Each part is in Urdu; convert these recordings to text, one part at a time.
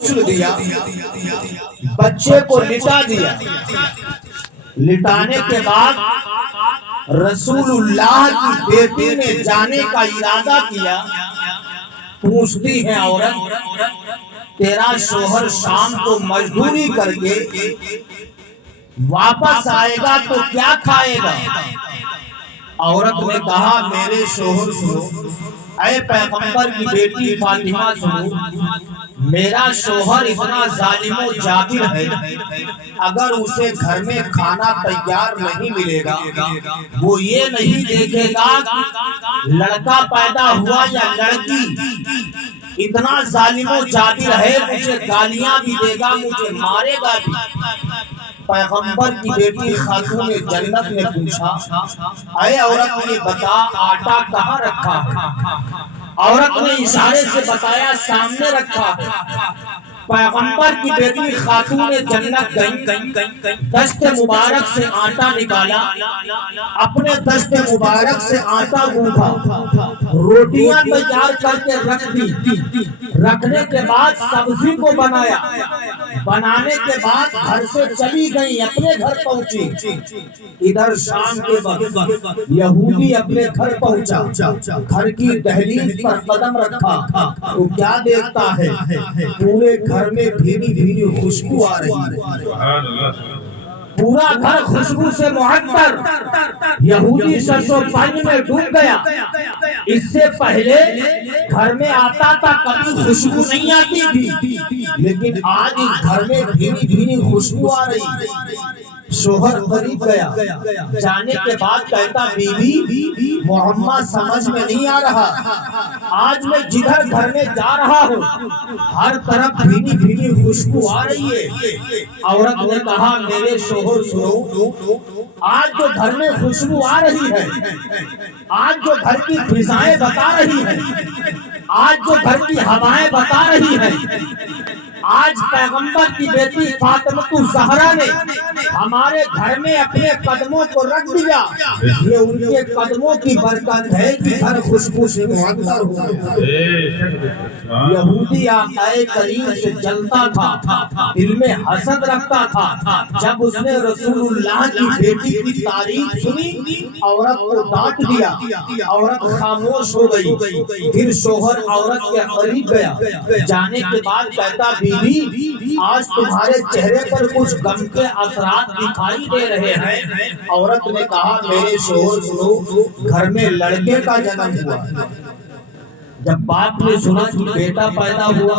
دیا، بچے کو لٹا دیا۔ لٹانے کے بعد رسول اللہ کی بیٹی نے جانے کا ارادہ کیا۔ پوچھتی ہے عورت، تیرا شوہر شام کو مزدوری کر کے واپس آئے گا تو کیا کھائے گا؟ عورت نے کہا، میرے شوہر سنو، اے پیغمبر کی بیٹی فاطمہ سنو، میرا شوہر اتنا ظالم و جابر ہے، اگر اسے گھر میں کھانا تیار نہیں ملے گا، وہ یہ نہیں دیکھے گا لڑکا پیدا ہوا یا لڑکی، اتنا ظالم و جابر ہے، مجھے گالیاں بھی دے گا، مجھے مارے گا بھی۔ پیغمبر کی بیٹی خاتون جنت نے پوچھا، اے عورت یہ بتا آٹا کہاں رکھا ہے؟ عورت نے اشارے سے بتایا سامنے رکھا ہے۔ پیغمبر کی بیٹی خاتون جنت گئی، دست مبارک سے آٹا نکالا، اپنے دست مبارک سے آٹا گوندھا، روٹیاں تیار کر کے رکھ دی۔ رکھنے کے بعد سبزی کو بنایا، بنانے کے بعد گھر سے چلی گئی، اپنے گھر پہنچی۔ ادھر شام کے وقت یہودی اپنے گھر پہنچا، گھر کی دہلیز پر قدم رکھا تو کیا دیکھتا ہے؟ پورے گھر میں بھینی بھینی خوشبو آ رہی ہے، پورا گھر خوشبو سے معطر۔ یہودی شش و پنج میں ڈوب گیا۔ اس سے پہلے گھر میں آتا تھا، کبھی خوشبو نہیں آتی تھی، لیکن آج اس گھر میں بھینی بھینی خوشبو آ رہی ہے۔ شوہر قریب گیا، جانے کے بعد کہتا، بیوی محمد سمجھ میں نہیں آ رہا، آج میں جدھر گھر میں جا رہا ہوں ہر طرف بھینی بھینی خوشبو آ رہی ہے۔ عورت نے کہا، میرے شوہر سنو، آج جو گھر میں خوشبو آ رہی ہے، آج جو گھر کی فضائیں بتا رہی ہے، آج جو گھر کی ہوائیں بتا رہی ہے، آج پیغمبر کی بیٹی فاطمہ الزہرا نے ہمارے گھر میں اپنے قدموں کو رکھ دیا، یہ ان کے قدموں کی برکت ہے کہ گھر خوشبو سے معطر ہو گیا۔ یہودی آقا کریم سے جلتا تھا، دل میں حسد رکھتا تھا۔ جب اس نے رسول اللہ کی بیٹی کی تعریف سنی، عورت کو ڈانٹ دیا، عورت خاموش ہو گئی۔ پھر شوہر عورت کے قریب گیا، جانے کے بعد کہتا، بیوی آج تمہارے چہرے پر کچھ غم کے اثرات دکھائی دے رہے ہیں۔ عورت نے کہا، میرے شوہر سنو، گھر میں لڑکے کا جنم ہوا۔ جب باپ نے سنا کہ بیٹا پیدا ہوا،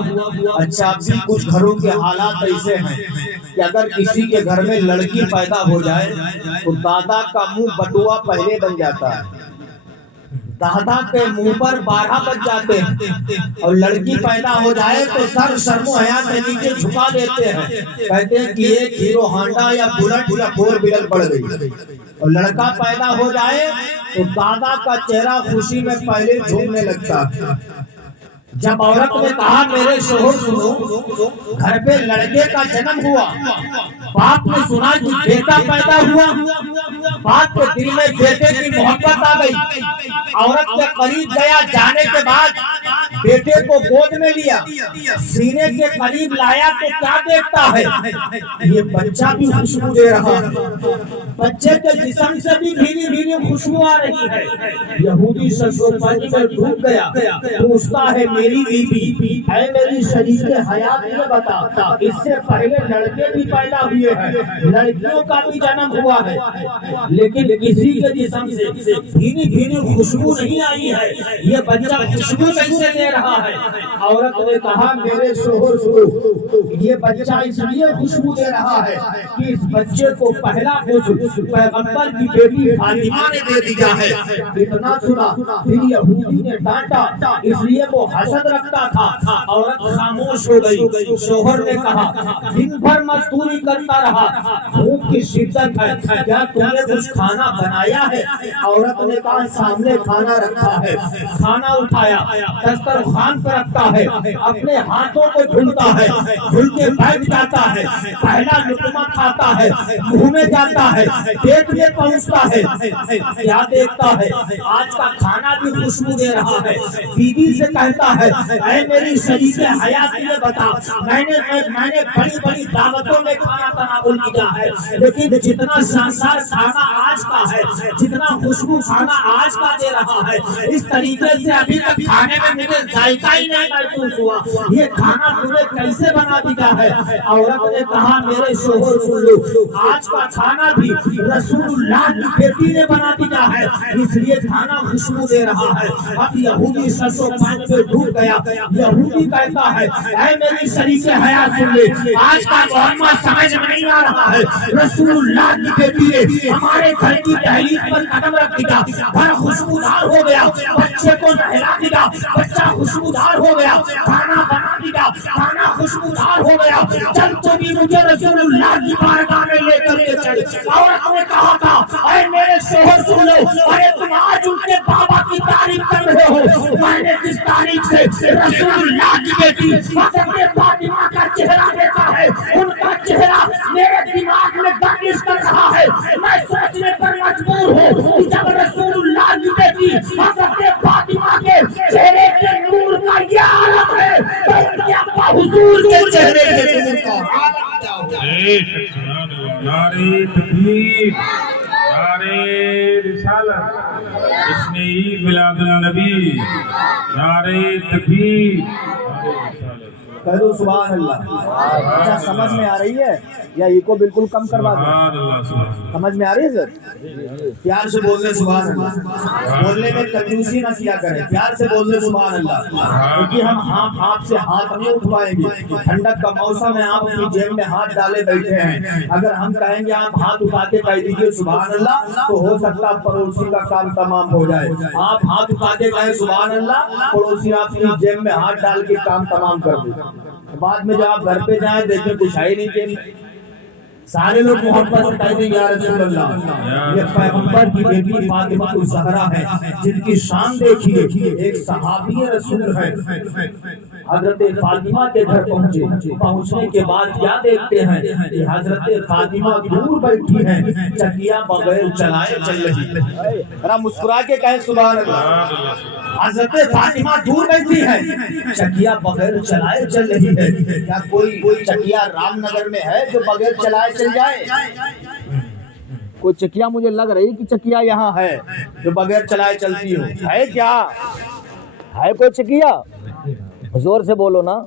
اچھا ابھی کچھ گھروں کے حالات ایسے ہیں کہ اگر کسی کے گھر میں لڑکی پیدا ہو جائے تو دادا کا منہ بٹوا پہلے بن جاتا ہے، دادا کے منہ پر 12 بج جاتے ہیں، اور لڑکی پیدا ہو جائے تو سر شرم و حیا سے نیچے جھکا دیتے ہیں، کہتے ہیں کہ ایک ہیرو ہانڈا یا بلٹ یا 4 ویلر پڑ گئی۔ اور لڑکا پیدا ہو جائے تو دادا کا چہرہ خوشی میں پہلے جھومنے لگتا ہے۔ جب عورت نے کہا، میرے شوہر سنو، گھر پہ لڑکے کا جنم ہوا، باپ نے سنا کہ بیٹا پیدا ہوا، باپ کے دل میں بیٹے کی محبت آ گئی۔ عورت کے قریب گیا، جانے کے بعد بیٹے کو گود میں لیا، سینے کے قریب لایا تو کیا دیکھتا ہے؟ یہ بچہ بھی خوشبو دے رہا ہے، بچے کے جسم سے بھی بھینی بھینی خوشبو آ رہی ہے۔ یہودی شش و پنج میں ڈوب گیا، پوچھتا ہے، میری بیوی اے میری شریک حیات یہ بتا، اس سے پہلے لڑکے بھی پیدا ہوئے ہیں، لڑکیوں کا بھی جنم ہوا ہے، لیکن کسی کے جسم سے بھینی بھینی خوشبو نہیں آئی ہے، یہ بچہ خوشبو کیسے دے رہا ہے؟ عورت نے کہا، میرے شوہر سنو، یہ بچہ اس لیے خوشبو دے رہا ہے کہ اس بچے کو پہلا کچھ پیغمبر کی بیٹی فاطمہ نے دے دیا ہے۔ اتنا سنا، پھر یہودی نے ڈانٹا، اس لیے وہ حسد رکھتا تھا۔ عورت خاموش ہو گئی۔ شوہر نے کہا، دن بھر مزدوری کرتا رہا، بھوک کی شدت ہے، کیا تم نے کچھ کھانا بنایا ہے؟ عورت نے کہا، سامنے کھانا رکھا ہے۔ کھانا اٹھایا، دسترخوان پر رکھتا ہے، اپنے ہاتھوں کو دھلتا ہے، دھل کے بیٹھ جاتا ہے، پہلا لقمہ کھاتا ہے، منہ میں جاتا ہے، پیٹ میں پہنچتا ہے، کیا دیکھتا ہے؟ آج کا کھانا بھی خوشبو دے رہا ہے۔ بیوی سے کہتا ہے اے میری شریک حیات یہ بتا میں نے بڑی بڑی دعوتوں میں کھانا تناول کیا ہے لیکن جتنا شاندار کھانا آج کا ہے جتنا خوشبو کھانا آج کا دے رہا ہے اس طریقے سے ابھی تک کھانے میں مجھے ذائقہ ہی نہیں محسوس ہوا یہ کھانا تمہیں کیسے بنا دیا ہے عورت نے کہا میرے شوہر سن لو آج کا کھانا بھی رسول اللہ کی بیٹی نے بنا دیا ہے اس لیے کھانا خوشبو دے رہا ہے اب یہودی سرسوں پانی پہ ڈوب گیا یہودی کہتا ہے اے میری شریک حیات سن لے آج کا معاملہ سمجھ میں نہیں آ رہا ہے رسول اللہ کی بیٹی نے ہمارے گھر کی دہلیز پر قدم رکھ دیا گھر خوشبودار ہو گیا بچے کو نہلا دیا بچہ خوشبودار ہو گیا کھانا بنا دیا کھانا خوشبودار ہو گیا چل تو بھی مجھے رسول اللہ کی بارگاہ میں لے کر کے چل عورت نے کہا تھا اے میرے شوہر سن لو ارے تم آج ان کے بابا کی تعریف کر رہے ہو میں نے جس تاریخ سے رسول اللہ کی بیٹی حضرت فاطمہ کا چہرہ دیکھا ہے ان کا چہرہ میرے دماغ میں گردش کر رہا ہے میں سوچنے پر مجبور ہوں کہ جب رسول اللہ کی بیٹی حضرت فاطمہ کے چہرے کے نور کا یہ عالم ہے تو ان کے ابا حضور کے چہرے کے نور کا عالم کیا ہوگا نعرہ تکبیر نعرہ رسالت اسنی میلاد النبی نعرہ تکبیر کہہ دو سبحان اللہ اچھا سمجھ میں آ رہی ہے یا یہ کو بالکل کم کروا دیں سمجھ میں آ رہی ہے سر پیار سے بولنے سبحان اللہ بولنے میں کنجوسی نہ کیا کریں پیار سے بولنے سبحان اللہ کیونکہ ہم ہاتھ سے ہاتھ نہیں اٹھوائیں گے ٹھنڈک کا موسم ہے آپ اپنی جیب میں ہاتھ ڈالے بیٹھے ہیں اگر ہم کہیں گے آپ ہاتھ اٹھا کے کہہ دیجیے سبحان اللہ تو ہو سکتا پڑوسی کا کام تمام ہو جائے آپ ہاتھ اٹھا کے کہیں سبحان اللہ پڑوسی آپ کی جیب میں ہاتھ ڈال کے کام تمام کر دے بعد میں جب آپ گھر پہ جائیں دیکھیں کچھ ہے ہی نہیں چاہیے سارے لوگ محبت سے کہتے ہیں یا رسول اللہ یہ پیغمبر کی بیٹی فاطمہ الزہرا ہے جن کی شان دیکھیے ایک صحابی رسول ہے حضرت فاطمہ کے گھر پہنچنے کے بعد کیا دیکھتے ہیں کہ حضرت فاطمہ دور بیٹھی ہیں چکیا بغیر چلائے چل رہی ہے ذرا مسکرا کے کہیں سبحان اللہ حضرت فاطمہ دور بیٹھی ہے چکیا بغیر چلائے چل رہی ہے کیا کوئی چکیا رام نگر میں ہے جو بغیر چلائے چل جائے کوئی چکیا مجھے لگ رہی کہ چکیا یہاں ہے جو بغیر چلائے چلتی ہے کیا ہے کوئی چکیا زور سے بولو نا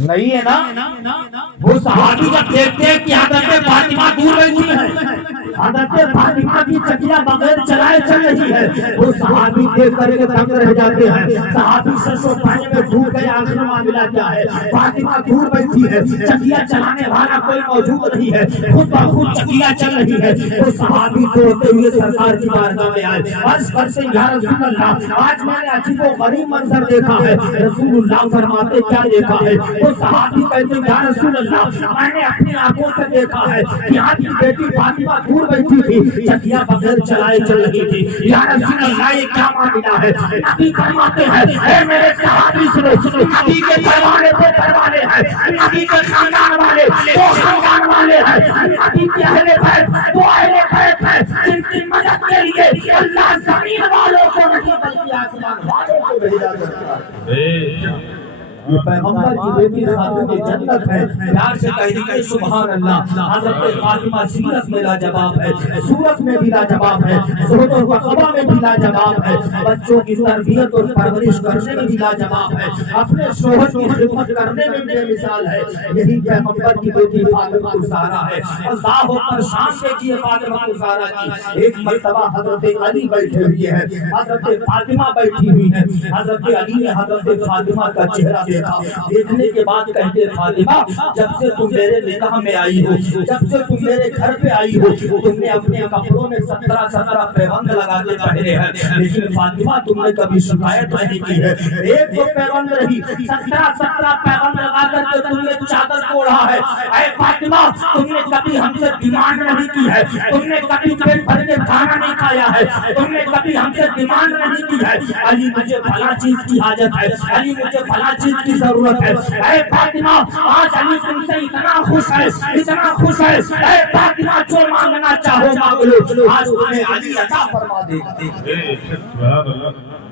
نہیں ہے نا وہ صحابی جب دیکھتے ہیں کہ حضرت فاطمہ دور بیٹھی ہے حضرت فاطمہ کی چکیا بغیر چلائے چل رہی ہے وہ صحابی دیکھ کر کے دنگ رہ جاتے ہیں صحابی سرسوں پانی میں ڈوب گئے آخر معاملہ کیا ہے فاطمہ دور بیٹھی ہے چکیا چلانے والا کوئی موجود نہیں ہے خود بخود چکیا چل رہی ہے وہ صحابی دوڑتے ہوئے سرکار کی بارگاہ میں آئے عرض کرتے یا رسول اللہ آج میں نے عجیب و غریب منظر دیکھا ہے رسول اللہ فرماتے کیا دیکھا ہے وہ صحابی کہتے ہیں یا رسول اللہ میں نے اپنی آنکھوں سے دیکھا ہے کہ آپ کی بیٹی فاطمہ دور بیٹھی تھی چکیا بغیر چلائے چل رہی تھی یا رسول اللہ یہ کیا معاملہ ہے نبی فرماتے ہیں اے میرے صحابی سنو نبی کے پروانے پہ پروانے ہیں نبی کے خاندان والے وہ خاندان والے ہیں نبی کے اہل بیت وہ اہل بیت ہیں جن کی مدد کے لیے اللہ زمین والوں کو نہیں بلکہ آسمان والوں کو بھیجا کرتا ہے یہ پیغمبر کی بیٹی خاتون جنت ہے پیار سے کہہ دیجیے سبحان اللہ حضرت فاطمہ سیرت میں لاجواب ہے صورت میں بھی لاجواب ہے زہد و تقویٰ میں بھی لاجواب ہے بچوں کی تربیت اور پرورش کرنے میں بھی لاجواب ہے اپنے شوہر کی خدمت کرنے میں بھی مثال ہے یہی پیغمبر کی بیٹی فاطمہ الزہرا ہے اللہ اکبر شان دیکھیے فاطمہ الزہرا کی ایک مرتبہ حضرت علی بیٹھے ہوئے ہیں حضرت فاطمہ بیٹھی ہوئی ہے حضرت علی نے حضرت فاطمہ کا چہرہ دیکھنے کے بعد کہتے فاطمہ جب سے تم میرے نکاح میں آئی ہو جب سے تم میرے گھر پہ آئی ہو تم نے اپنے کپڑوں میں 17 پیبند لگا کے پہنے ہیں لیکن فاطمہ تم نے کبھی شکایت نہیں کی ہے ایک تو پیبند رہی 17 پیبند لگا کر کے تم نے چادر کو اوڑھا ہے اے فاطمہ تم نے کبھی ہم سے ڈیمانڈ نہیں کی ہے تم نے کبھی پیٹ بھر کے کھانا نہیں کھایا ہے تم نے کبھی ہم سے ڈیمانڈ نہیں کی ہے علی مجھے فلاں چیز کی حاجت ہے علی مجھے فلاں چیز کی ضرورت ہے اے فاطمہ آج علی تم سے اتنا خوش ہے اے فاطمہ جو مانگنا چاہو مانگ لو آج تمہیں علی عطا فرما دے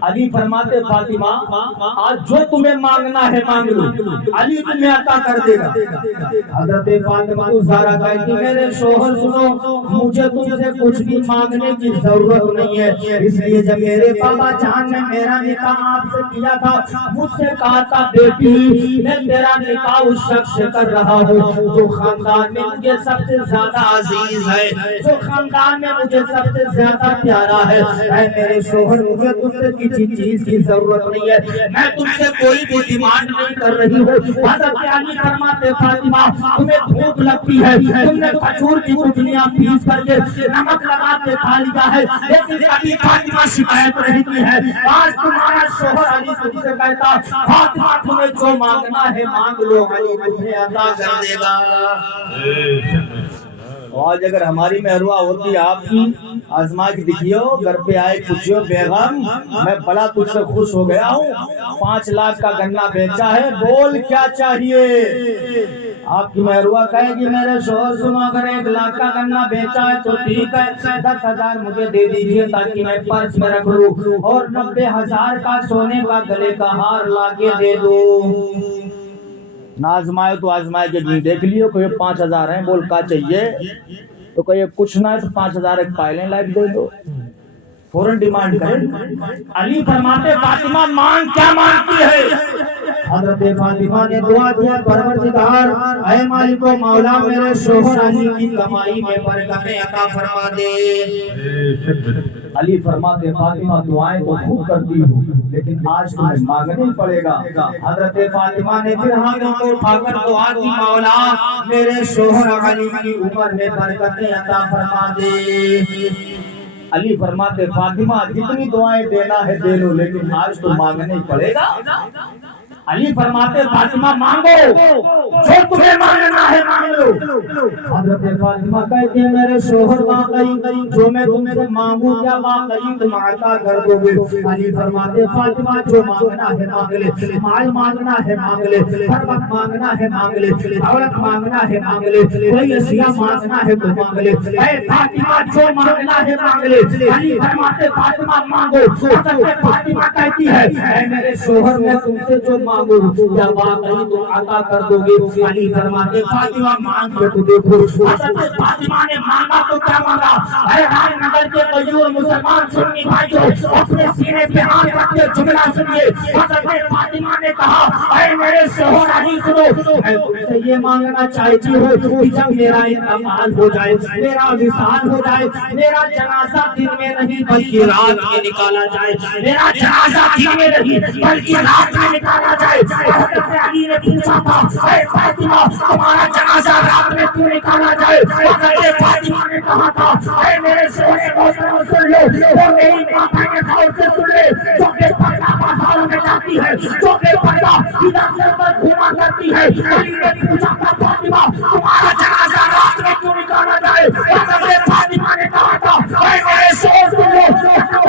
علی فرماتے فاطمہ آج جو تمہیں مانگنا ہے مانگ لو، علی تمہیں عطا کر دے گا۔ حضرت فاطمہ زہرا کہتی میرے شوہر سنو، مجھے تم سے کچھ بھی مانگنے کی ضرورت نہیں ہے، اس لیے جب میرے بابا جان نے میرا نکاح آپ سے کیا تھا مجھ سے کہا تھا بیٹی میں تیرا نکاح اس شخص سے کر رہا ہوں جو خاندان میں مجھے سب سے زیادہ عزیز ہے، جو خاندان میں مجھے سب سے زیادہ پیارا ہے۔ اے میرے شوہر مجھے تم سے کسی چیز کی ضرورت نہیں ہے، میں تم سے کوئی بھی ڈیمانڈ نہیں کر رہی ہوں۔ حضرت علی فرماتے فاطمہ تمہیں بھوک لگتی ہے، تم نے کھجور کی گٹھلیاں پیس کر کے نمک لگا کے کھا لیا ہے، لیکن کبھی فاطمہ شکایت نہیں کی ہے۔ آج تمہارا شوہر علی تم سے کہتا فاطمہ تمہیں جو مانگنا ہے مانگ لو، علی تمہیں عطا کر دے گا۔ آج اگر ہماری مہروا ہوتی آپ کی آزما کے دکھیو، گھر پہ آئے پوچھو بیگم میں بڑا تجھ سے خوش ہو گیا ہوں، 5 لاکھ کا گنا بیچا ہے، بول کیا چاہیے؟ آپ کی مہروا کہے گی میرے شوہر سنو اگر 1 لاکھ کا گنا بیچا ہے تو ٹھیک ہے، 10,000 مجھے دے دیجئے تاکہ میں پرس میں رکھ لوں اور 90,000 کا سونے کا گلے کا ہار لا کے دے دوں۔ نہ آزمائے تو آزمائے کے جی دیکھ لیو، کوئی 5,000 ہیں بول کا چاہیے، تو کہے کچھ نہ ہے تو 5,000 ایک پائلیں لائک دے دو، فوراں ڈیمانڈ کریں۔ علی فرماتے فاطمہ مانگ کیا مانگتی ہے؟ حضرت فاطمہ نے دعا کیا پروردگار اے مالک و مولا میرے شوہر علی کی کمائی میں برکتیں عطا فرما دے۔ علی فرماتے فاطمہ دعائیں تو خوب کرتی ہوں لیکن آج تمہیں مانگنا ہی پڑے گا۔ حضرت فاطمہ نے پھر ہاتھوں کو اٹھا کر دعا کی مولا میرے شوہر علی کی عمر میں برکتیں عطا فرما دے۔ علی فرماتے فاطمہ جتنی دعائیں دینا ہے دے لو لیکن آج تو مانگنا ہی پڑے گا۔ علی فرماتے فاطمہ مانگو جو تمہیں مانگنا ہے مانگ لو۔ حضرت فاطمہ کہتے ہیں میرے شوہر واقعی جو میں تم سے مانگوں کیا واقعی تم عطا کر دو گے؟ علی فرماتے فاطمہ جو مانگنا ہے مانگ لے، مال مانگنا ہے مانگ لے، ثروت مانگنا ہے مانگ لے، دولت مانگنا ہے مانگ لے، کوئی اشیاء مانگنا ہے تو مانگ لے، اے فاطمہ جو مانگنا ہے مانگ لے۔ علی فرماتے فاطمہ مانگو۔ حضرت فاطمہ کہتی ہے اے میرے شوہر میں تم سے جو کیا واقعی تم عطا کر دو گے؟ علی فرماتے فاطمہ مانگ کے تو دیکھو۔ حضرت فاطمہ نے مانگا تو کیا مانگا؟ اے رائے نگر کے غیور مسلمان سنی بھائیو اپنے سینے پہ ہاتھ رکھ کے جملہ سنیے۔ حضرت فاطمہ نے کہا اے میرے شوہر علی سنو، میں تم سے یہ مانگنا چاہتی ہوں کہ جب میرا انتقال ہو جائے، میرا وصال ہو جائے، میرا جنازہ دن میں نہیں بلکہ رات میں نکالا جائے، میرا جنازہ دن میں نہیں بلکہ رات میں نکالا جائے۔ حضرت علی نے پوچھا تھا اے فاطمہ تمہارا جنازہ رات میں کیوں نکالا جائے؟ حضرت فاطمہ نے کہا تھا اے میرے شوہر محترم سن لو، وہ میری ماں کے خول سے سن لے جو بے پردہ بازاروں میں جاتی ہے، جو بے پردہ ادھر سے ادھر گھوما کرتی ہے۔ علی نے پوچھا تھا فاطمہ تمہارا جنازہ رات میں کیوں نکالا جائے؟ حضرت فاطمہ نے کہا تھا اے میرے شوہر سن لو،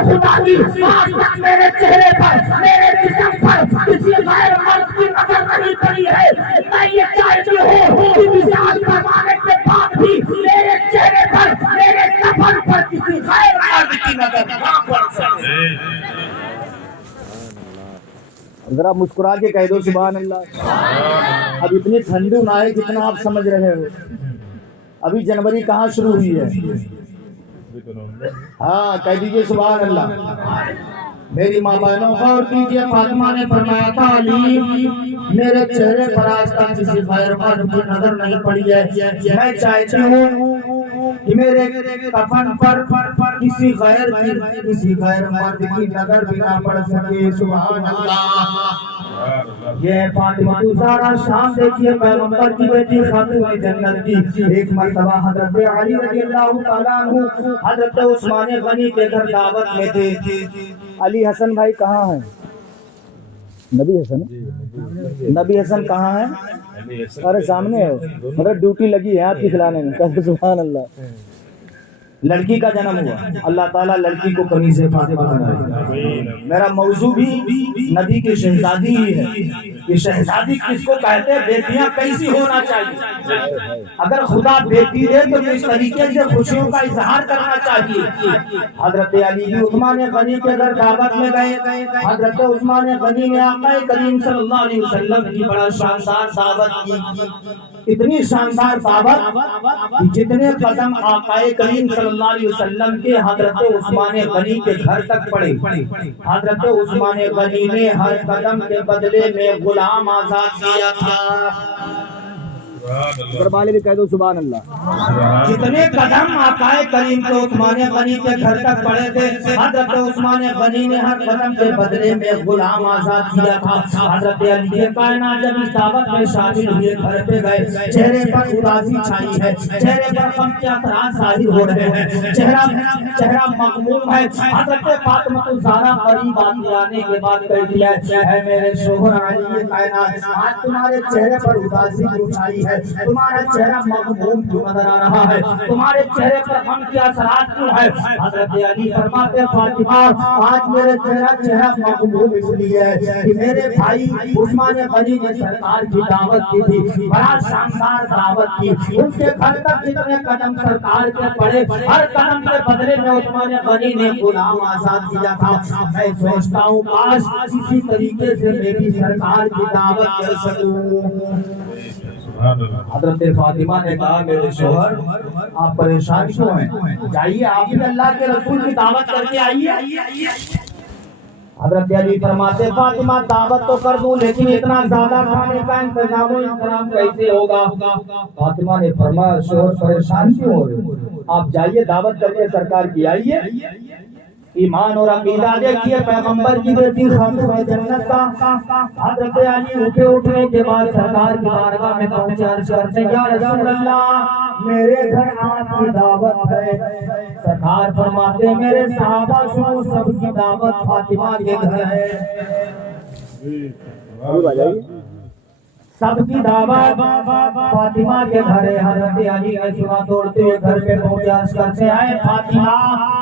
خدا کی آج تک میرے چہرے پر میرے جسم پر کسی غیر مرد کی نظر نہیں پڑی ہے۔ میں یہ چاہتی ہوں کہ وصال فرمانے کے بعد بھی میرے چہرے پر میرے کفن پر کسی غیر مرد کی نظر نہ پڑ سکے۔ ذرا مسکرا کے کہہ دو سبحان اللہ۔ اب اتنی ٹھنڈی نہ ہے جتنا آپ سمجھ رہے ہو، ابھی جنوری کہاں شروع ہوئی ہے؟ ہاں کہہ دیجئے سبحان اللہ۔ میری ماں بہنوں غور کیجئے، فاطمہ نے فرمایا تھا علی میرے چہرے پر آج تک کسی غیر مرد کی نظر نہیں پڑی ہے، میں چاہتی ہوں کہ میرے کفن پر کسی غیر مرد کی نظر بھی نہ پڑ سکے۔ سبحان اللہ۔ یہ فاطمہ زہرا شان دیکھیے پیغمبر کی بیٹی خاتون جنت کی۔ ایک مرتبہ حضرت علی رضی اللہ تعالیٰ عنہ حضرت عثمان غنی کے گھر دعوت میں تھے۔ علی حسن بھائی کہاں ہیں؟ نبی حسن کہاں ہیں؟ ارے سامنے ہے، مگر ڈیوٹی لگی ہے آپ کی کھلانے میں۔ کہتے سبحان اللہ۔ لڑکی کا جنم ہوا، اللہ تعالیٰ لڑکی کو قمیص فاطمہ بنائے۔ میرا موضوع بھی نبی کی شہزادی ہی ہے۔ کہ شہزادی کس کو کہتے ہیں، بیٹیاں کیسی ہونا چاہیے، اگر خدا بیٹی دے تو اس طریقے سے خوشیوں کا اظہار کرنا چاہیے۔ حضرت علی بھی عثمان غنی کے گھر دعوت میں گئے، حضرت عثمان غنی نے آقا کریم صلی اللہ علیہ وسلم کی بڑا شاندار دعوت کی، اتنی شاندار دعوت جتنے قدم آقا کریم صلی اللہ علیہ وسلم کے حضرت عثمان غنی کے گھر تک پڑے، حضرت عثمان غنی نے ہر قدم کے بدلے میں غلام آزاد کیا تھا۔ والے بھی کہہ دو سبحان اللہ۔ جتنے قدم آقا کریم کے عثمان غنی کے گھر تک پڑے تھے، حضرت عثمان غنی نے ہر قدم کے بدلے میں غلام آزاد کیا تھا۔ حضرت علی کائنات جب اس دعوت میں شامل ہوئے، گھر پہ گئے، چہرے پر اداسی چھائی ہے، چہرے پر غم کے اثرات ظاہر ہو رہے ہیں، چہرہ مغموم ہے۔ حضرت فاطمہ الزہرا قریب آنے کے بعد کہتی ہے، اے میرے شوہر علی کائنات، آج تمہارے چہرے پر اداسی کیوں چھائی ہے، تمہارا چہرہ مغموم کیوں نظر آ رہا ہے، تمہارے چہرے پر غم کے اثرات کیوں ہے؟ حضرت علی فرماتے فاطمہ، آج میرے چہرہ مغموم اس لیے ہے کہ میرے بھائی عثمان غنی نے سرکار کی دعوت کی تھی، بڑا شاندار دعوت کی، ان کے گھر تک جتنے قدم سرکار کے پڑے، ہر قدم کے بدلے میں عثمان غنی نے غلام آزاد کیا تھا۔ میں سوچتا ہوں کاش اسی طریقے سے میں بھی سرکار کی دعوت کر سکوں۔ حضرت فاطمہ نے کہا، میرے شوہر آپ پریشان کیوں ہیں، جائیے آپ بھی اللہ کے رسول کی دعوت کر کے آئیے۔ حضرت علی فرماتے فاطمہ دعوت تو کر دوں لیکن اتنا زیادہ کھانے کا انتظام و انتظام کیسے ہوگا؟ فاطمہ نے فرمایا شوہر پریشان کیوں ہو رہے، آپ جائیے دعوت کر کے سرکار کی آئیے۔ ایمان اور عقیدہ دیکھیے پیغمبر کی بیٹی خاتون جنت کا۔ حضرت علی اٹھنے کے بعد سرکار کی بارگاہ میں پہنچے، عرض کرتے یا رسول اللہ میرے گھر آپ کی دعوت ہے۔ سرکار فرماتے میرے صحابہ سنو، سب کی دعوت فاطمہ کے گھر ہے، سب کی دعوت فاطمہ کے گھر ہے۔ حضرت علی نے سنا، دوڑتے ہوئے گھر پہ پہنچے، عرض کرتے آئے فاطمہ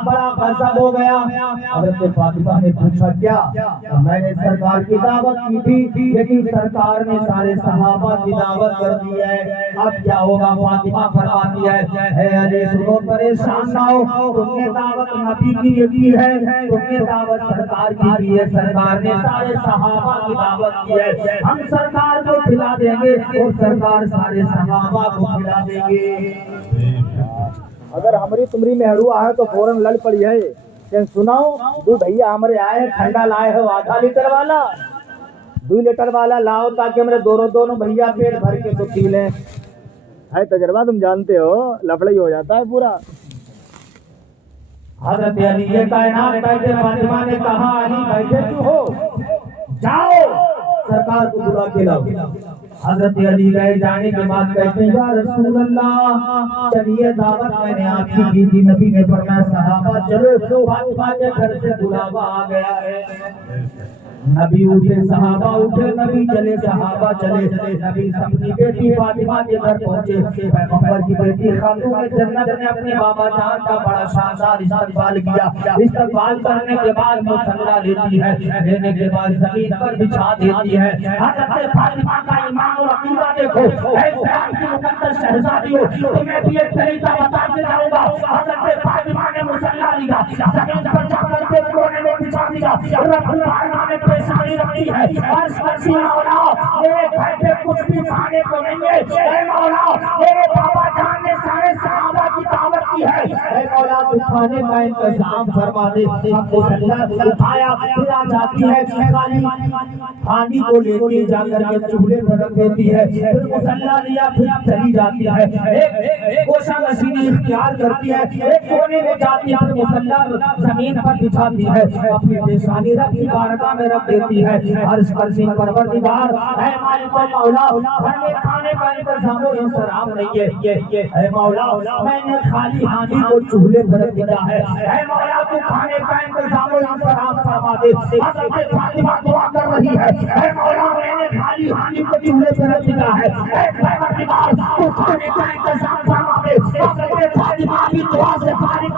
بڑا غضب ہو گیا۔ حضرت فاطمہ نے پوچھا کیا؟ میں نے سرکار کی دعوت کی تھی لیکن سرکار نے سارے صحابہ کی دعوت کر دی ہے، اب کیا ہوگا؟ فاطمہ فرماتی ہے اے علی سنو، پریشان نہ ہو، تم نے دعوت نبی کی کی ہے، تم نے دعوت سرکار کی کی ہے، سرکار نے سارے صحابہ کی دعوت کی ہے، ہم سرکار کو کھلا دیں گے اور سرکار سارے صحابہ کو کھلا دیں گے۔ اگر ہماری تمری مہرو آئے تو فوراً لڑ پڑی ہے کہ سناؤ دو بھیا ہمارے آئے ہیں، ٹھنڈا لائے ہو آدھا لیٹر والا 2 لیٹر والا لاؤ تاکہ ہمارے دونوں بھیا پیٹ بھر کے تو پی لیں۔ ہے تجربہ، تم جانتے ہو لفڑی ہو جاتا ہے پورا۔ حضرت علی یہ کائنات بیٹھے، فاطمہ نے کہا علی بیٹھے کیوں ہو، جاؤ سرکار کو بلا کے لاؤ۔ حضرت علی گئے، جانے کے بعد کہتے ہیں یا رسول اللہ چلیے دعوت میں نے آپ کی تھی، نبی نے فرمایا صحابہ چلو، فاطمہ کے گھر سے بلاوا آ گیا ہے۔ نبی اٹھے، صحابہ اٹھے، نبی چلے، صحابہ چلے، نبی اپنی بیٹی فاطمہ کے گھر پہنچے۔ پیغمبر کی بیٹی خاتون جنت نے اپنے بابا جان کا بڑا شاندار استقبال کیا۔ استقبال کرنے کے بعد مصلی لیتی ہے، لینے کے بعد زمین پر بچھا دیتی ہے۔ حضرت فاطمہ کا ایمان اور عقیدہ دیکھو، اے اسلام کی مقدس شہزادیوں، تمہیں بھی ایک طریقہ بتاتے جاؤں گا۔ حضرت فاطمہ نے مصلی لیا، زمین پر جا کر کے کونے میں بچھا دیا، رب العالمین نے پریشانی رکھی ہے، عرض کرتی مولا میرے گھر پہ کچھ بھی کھانے کو نہیں ہے، اے مولا میرے بابا جان نے سارے صحابہ کی دعوت کی ہے، اے مولا تو کھانے کا انتظام فرما دے۔ مصلی اٹھایا، پھر آ جاتی ہے، کھانے کو لے کے جا کر کے چولہے پر رکھ دیتی ہے، پھر مصلی لیا، پھر چلی جاتی ہے، ایک گوشہ نشینی اختیار کرتی ہے، ایک کونے میں جاتی ہے، پھر مصلی زمین پر بچھاتی ہے، اپنی پیشانی رب کی بارگاہ میں رکھ دیتی ہے، عرض کرتی پروردگار اے مالک و مولا گھر میں کھانے کا انتظام و انتظام نہیں ہے، اے مولا میں نے خالی ہانی کو چولہے پر رکھ دیا ہے، اے مولا تو کھانے کا انتظام و انتظام فرما دے۔ حضرت فاطمہ دعا کر رہی ہے، اے مولا میں نے خالی ہانی کو چولہے پر رکھ دیا ہے، اے پروردگار تو کھانے کا انتظام فرما دے۔ حضرت فاطمہ بھی دعا سے فارغ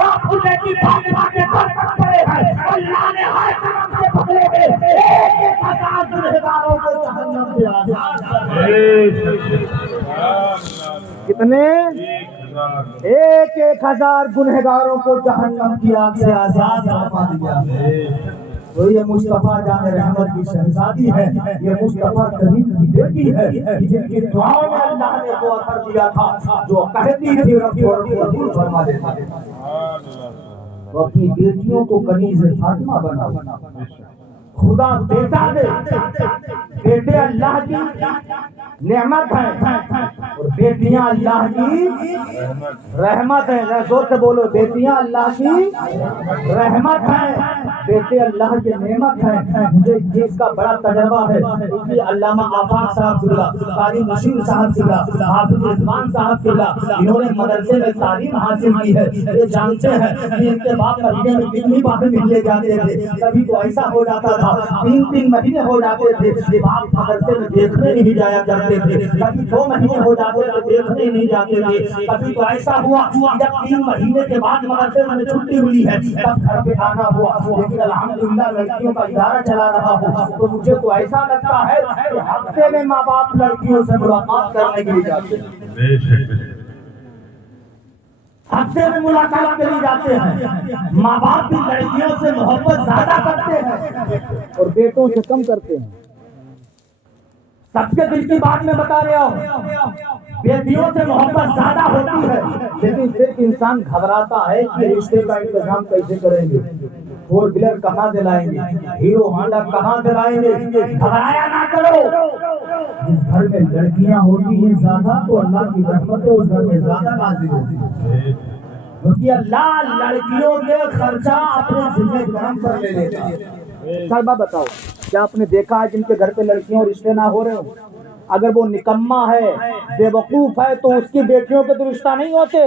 آپ حسین کی فاطمہ کے گھر تک پڑے ہیں اللہ نے ہر قدم سے پکڑے ہوئے 1,000 گنہگاروں کو جہنم سے آزاد کر کتنے 1,000 گنہگاروں کو جہنم کی آگ سے آزاد فرما دیا تو یہ مصطفیٰ جان رحمت کی شہزادی ہے یہ مصطفیٰ کریم کی بیٹی ہے جن کی دعاؤں میں اللہ نے وہ اثر دیا تھا جو کہتی تھی رب قبول فرما دیتا وہ اپنی بیٹیوں کو کنیز فاطمہ بنا خدا بیٹا دے بیٹے اللہ کی نعمت ہیں اور بیٹیاں اللہ کی رحمت ہیں زور سے بولو بیٹیاں اللہ کی رحمت ہیں بیٹے اللہ کی نعمت ہیں مجھے جس کا بڑا تجربہ ہے کیونکہ علامہ آفاق صاحب قبلہ قاری نشیر صاحب قبلہ حافظ عثمان صاحب قبلہ انہوں نے مدرسے میں تعلیم حاصل کی ہے یہ جانتے ہیں کہ ان کے بعد مدینے میں کتنی باتیں ملنے جاتے تھے کبھی تو ایسا ہو جاتا تھا 3 مہینے ہو جاتے تھے باپ مدرسے میں دیکھنے نہیں جایا کرتے تھے کبھی 2 مہینے ہو جاتے تھے دیکھنے نہیں جاتے تھے کبھی تو ایسا ہوا جب 3 مہینے کے بعد مدرسے میں چھٹی ہوئی ہے تب گھر پہ آنا ہوا لیکن الحمدللہ لڑکیوں کا ادارہ چلا رہا ہوں تو مجھے تو ایسا لگتا ہے کہ ہفتے میں ماں باپ لڑکیوں سے ملاقات کرنے کے لیے جاتے ہیں ہفتے میں ملاقات کے لیے جاتے ہیں ماں باپ بھی لڑکیوں سے محبت زیادہ کرتے ہیں اور بیٹوں سے کم کرتے ہیں سب کے دل کی بات میں بتا رہا ہوں بیٹیوں سے محبت زیادہ ہوتی ہے لیکن پھر انسان گھبراتا ہے کہ رشتے کا انتظام کیسے کریں گے 4 ویلر کہاں دلائیں گے ہیرو ہانڈا کہاں دلائیں گے گھبرایا نہ کرو جس گھر میں لڑکیاں ہوتی ہیں زیادہ تو اللہ کی رحمت اس گھر میں زیادہ نازل ہوتی ہے کیونکہ اللہ لڑکیوں کے خرچہ اپنے ذمہ گرم پر لے لیتا ہے صاحبہ بتاؤ کیا آپ نے دیکھا ہے جن کے گھر پہ لڑکیوں رشتے نہ ہو رہے ہو اگر وہ نکما ہے بے وقوف ہے تو اس کی بیٹیوں کے تو رشتہ نہیں ہوتے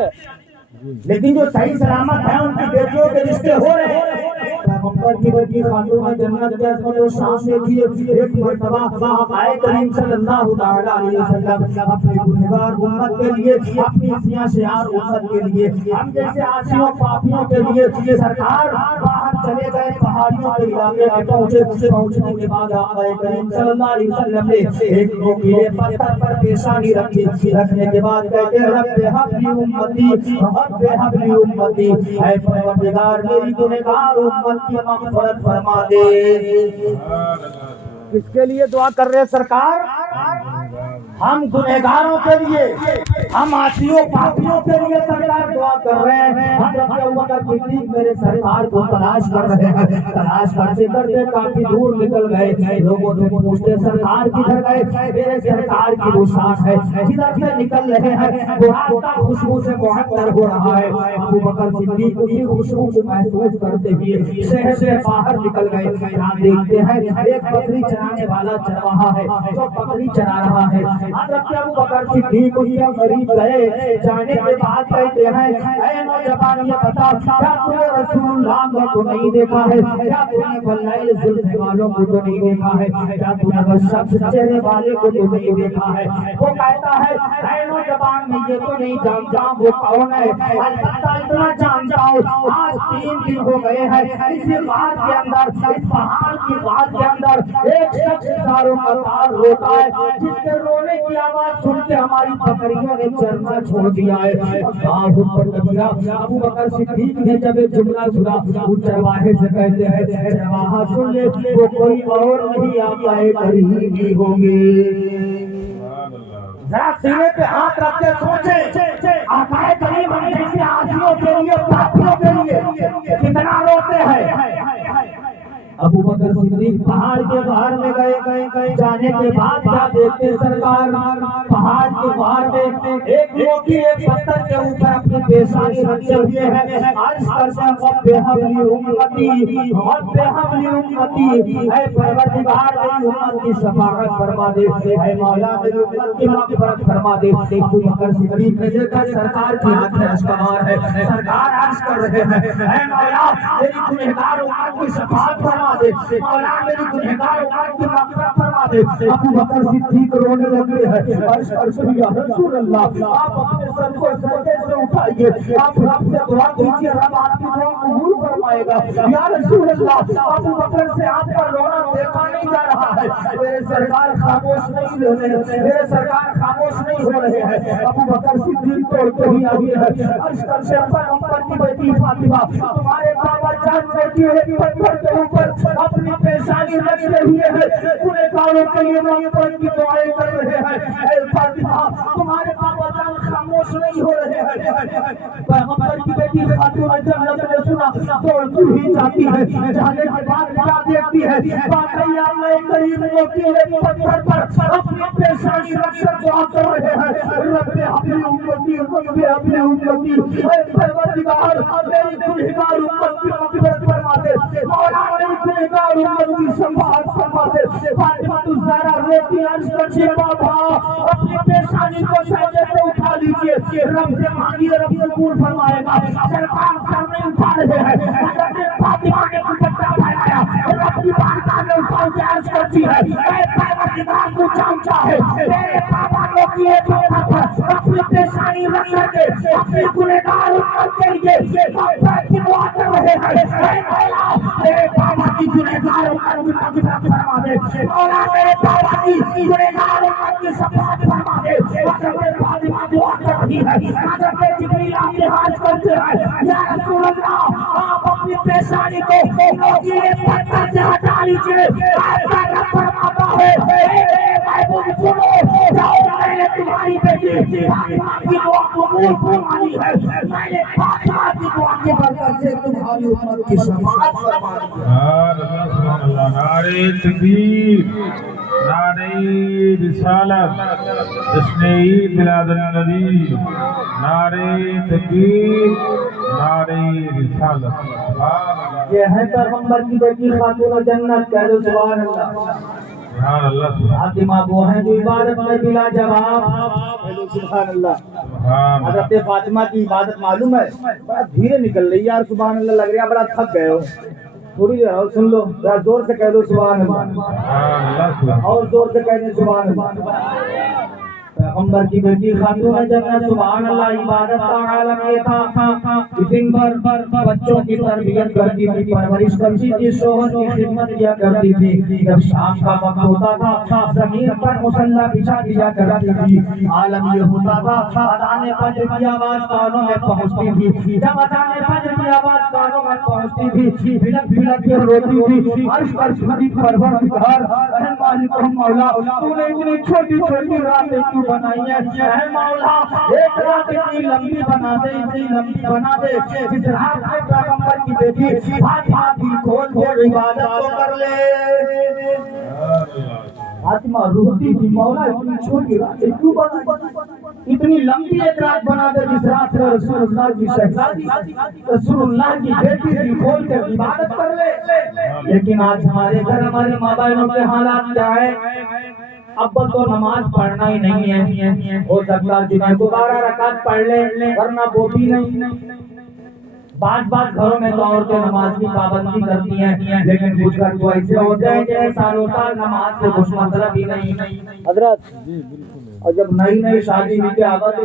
لیکن جو صحیح سلامت ہے ان کی بیٹیوں کے رشتے ہو رہے ہیں پیغمبر کی بیٹی خاتون جنت کی عظمت و شان دیکھیے ایک مرتبہ آقائے کریم صلی اللہ علیہ وسلم اپنے گنہگار امت کے لیے اپنی سیاہ شعار امت کے لیے ہم جیسے عاصیوں پاپیوں کے لیے سرکار باہر چلے گئے پہاڑیوں کے علاقے میں پہنچنے کے بعد آقائے کریم صلی اللہ علیہ وسلم نے ایک نوکیلے پتھر پر پیشانی رکھی رکھنے کے بعد کہتے رب حب لی امتی رب حب لی امتی اے پروردگار میری گنہگار امت کی مغفرت فرما دے کس کے لیے دعا کر رہے سرکار ہم گنہگاروں کے لیے ہم عاصیوں پاپیوں کے لیے سرکار دعا کر رہے ہیں حضرت ابوبکر صدیق میرے سرکار کو تلاش کر رہے ہیں تلاش کرتے کرتے کافی دور نکل گئے لوگوں سے پوچھتے سرکار کدھر گئے میرے سرکار کی وہ سانس ہے جدھر سے نکل رہے ہیں وہ راستہ خوشبو سے معطر ہو رہا ہے ابوبکر صدیق اسی خوشبو کو محسوس کرتے ہوئے شہر سے باہر نکل گئے یہاں دیکھتے ہیں ایک بکری چرانے والا چرواہا ہے جو بکری چرا رہا ہے حضرت ابوبکر صدیق اس کے قریب گئے جانے کے بعد کہتے ہیں اے نوجوان یہ بتا کیا تم نے رسول اللہ کو نہیں دیکھا ہے کیا تم نے بلائل ظلم والوں کو تو نہیں دیکھا ہے کیا تم نے شخص چہرے والے کو تو نہیں دیکھا ہے وہ کہتا ہے اے نوجوان میں یہ تو نہیں جانتا وہ کون ہے البتہ اتنا جانتا ہوں آج 3 دن ہو گئے ہیں اسی غار کے اندر اس پہاڑ کی غار کے اندر ایک شخص ساروں کا تار روتا ہے جس کے رونے کی آواز سن کے ہماری بکریوں نے چرنا چھوڑ دیا ہے اللہ اکبر کبیرہ ابوبکر صدیق نے جب ایک جملہ سنا وہ چرواہے سے کہتے ہیں چرواہا سن لے وہ کوئی اور نہیں آقائے کریم ہی ہوں گے ذرا سینے پہ ہاتھ رکھ کے سوچیں آقائے کریم ہم جیسے عاصیوں کے لیے پاپیوں کے لیے کتنا روتے ہیں ابوبکر صدیق پہاڑ کے باہر میں گئے جانے کے بعد کیا دیکھتے سرکار پہاڑ کے باہر میں ایک نوکی ایک پتھر کے اوپر اپنی پیشانی رکھے ہوئے ہیں عرض کرتے ہیں رب حب لی امتی رب حب لی امتی اے پروردگار میری امت کی شفاعت فرما دے اے مولا میری امت کی مغفرت فرما دے ابوبکر صدیق نے دیکھا سرکار کی آنکھیں اشکبار ہے سرکار عرض کر رہے ہیں اے مولا میری گنہگار امت کی شفاعت فرما دے مولا میری گنہگار امت کی مغفرت فرما دے ابوبکر صدیق رونے لگے ہیں عرض کر یا رسول اللہ آپ اپنے سب کو سجدے سے اٹھائیے, آپ رب سے دعا کیجیے, رب آپ کی دعا قبول فرمائے گا. یا رسول اللہ, ابو بکر سے آپ کا رونا دیکھا نہیں جا رہا ہے. میرے سرکار خاموش نہیں ہو رہے ہیں, میرے سرکار خاموش نہیں ہو رہے ہیں. ابو بکر صدیق توڑتے ہی آگے ہے, عرض کر سے پیغمبر کی بیٹی فاطمہ, تمہارے بابا جان بیٹی ہے پتھر کے اوپر اپنی پیشانی رکھ رہی ہے, گنہگاروں کے لیے مغفرت کی دعائیں کر رہے ہیں. اے فاطمہ, تمہارے بابا جان خاموش نہیں ہو رہے ہیں. پیغمبر کی بیٹی فاطمہ جب نے سنا دوڑتی ہی جاتی ہے, جانے کے بعد کیا دیکھتی ہے, واقعی اللہ کریم موتی پتھر پر اپنی پیشانی رکھ کر دعا کر رہے ہیں, رب اپنی امتی, رب اپنی امتی, اے پروردگار میری گنہگار امت کی مغفرت فرما دے, مولا میری گنہگار امت کی شفاعت فرما دے. فاطمہ الزہرا روتی عرض کرتی بابا اپنی پیشانی کو سجدے سے اٹھا لیجیے, رب سے مانگیے, رب قبول فرمائے گا. سرکار سر میں اٹھا رہے ہیں, حضرت فاطمہ نے دوپٹہ پھیلایا, رب کی بارگاہ میں اٹھا کے عرض کرتی ہے, اے پروردگار تو جانتا ہے میرے بابا نے کیے پتھر پر اپنی پیشانی رکھ کر کے اپنی گنہگار امت کے لیے مغفرت کی دعا کر رہے ہیں. اے مولا میرے بابا کی گنہگار امت کی مغفرت فرما دے, مولا میرے بابا کی گنہگار امت کی شفاعت فرما دے. حضرت فاطمہ دعا کر رہی ہے, حضرت جبریل آگے حاضر کرتے ہیں, یا رسول اللہ آپ اپنی پیشانی کو نوکیلے پتھر سے ہٹا لیجیے. آپ کا رب فرماتا ہے اے محبوب سنو, جاؤ میں نے تمہاری بیٹی فاطمہ کی دعا قبول فرمانی ہے, میں نے فاطمہ کی دعا کی برکت سے تمہاری امت کی شفاعت فرمانی ہے. نعرے تکبیر, نعرے رسالت, جشن عید میلاد النبی, نعرے تکبیر, نعرے رسالت. یہ ہے پیغمبر کی بیٹی خاتون جنت, کہہ دو سبحان اللہ. سبحان اللہ. فاطمہ وہ ہیں جو عبادت میں بلا جواب, کہہ دو سبحان اللہ. حضرت فاطمہ کی عبادت معلوم ہے, بڑا دھیرے نکل رہی ہے یار, سبحان اللہ لگ رہا, بڑا تھک گئے ہو, تھوڑی دیر اور سن لو, ذرا زور سے کہہ دو سبحان اللہ, اور زور سے کہہ دیں سبحان اللہ. پیغمبر کی بیٹی خاتون جنت سبحان اللہ عبادت کا عالم یہ تھا, دن بھر بچوں کی تربیت کرتی تھی, پرورش کرتی تھی, شوہر کی خدمت کیا کرتی تھی. جب شام کا وقت ہوتا تھا زمین پر مصلی بچھا دیا کرتی تھی. عالم یہ ہوتا تھا اذان فجر کی آواز کانوں میں پہنچتی تھی, جب اذان فجر کی آواز کانوں میں پہنچتی تھی بلک بلک کے روتی تھی, عرش پر خودی پروردگار اے مالک و مولا تو نے اتنی چھوٹی چھوٹی راتیں کیوں بنائی ہیں, اے مولا ایک رات اتنی لمبی بنا دے, اتنی لمبی بنا دے جس رات میں پیغمبر کی بیٹی فاطمہ دل کھول کے عبادت کو کر لے. فاطمہ روتی تھی, مولا اتنی چھوٹی راتیں کیوں بنائی, اتنی لمبی ایک رات بنا دے جس رات میں رسول اللہ کی شہزادی رسول اللہ کی بیٹی دل کھول کے عبادت کر لے. لیکن آج ہمارے گھر ہمارے ماں بہنوں کے حالات کیا ہے, اب تو نماز پڑھنا ہی نہیں ہے, ہو سکتا ہے جنہیں کو 12 رکعت پڑھ لے ورنہ وہ بھی نہیں. بعض گھروں میں تو عورتیں نماز کی پابندی کرتی ہیں, لیکن کچھ گھر تو ایسے ہوتے ہیں جنہیں سالوں سال نماز سے کچھ مطلب ہی نہیں. حضرت اور جب نئی شادی ہوئی کے آباد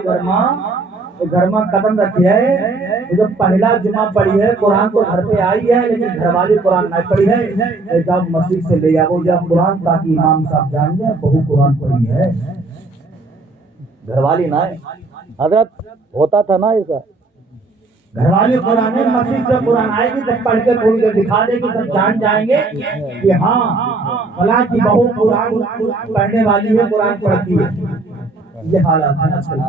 گھر میں قدم رکھی ہے, جب پہلا جمعہ پڑھی ہے قرآن کو گھر پہ آئی ہے, لیکن گھر والی قرآن نہیں پڑھی ہے, جب مسجد سے لے آؤ جب قرآن تاکہ امام صاحب جان جائیں بہو قرآن پڑھی ہے, گھر والی نہ. حضرت ہوتا تھا نا ایسا, گھر والی قرآن مسجد سے قرآن آئے گی جب پڑھ کے تھوڑی دیر دکھا دے گی, سب جان جائیں گے کہ ہاں فلاں کی بہو قرآن پڑھنے والی ہے, قرآن پڑھتی ہے. یہ حالات ہیں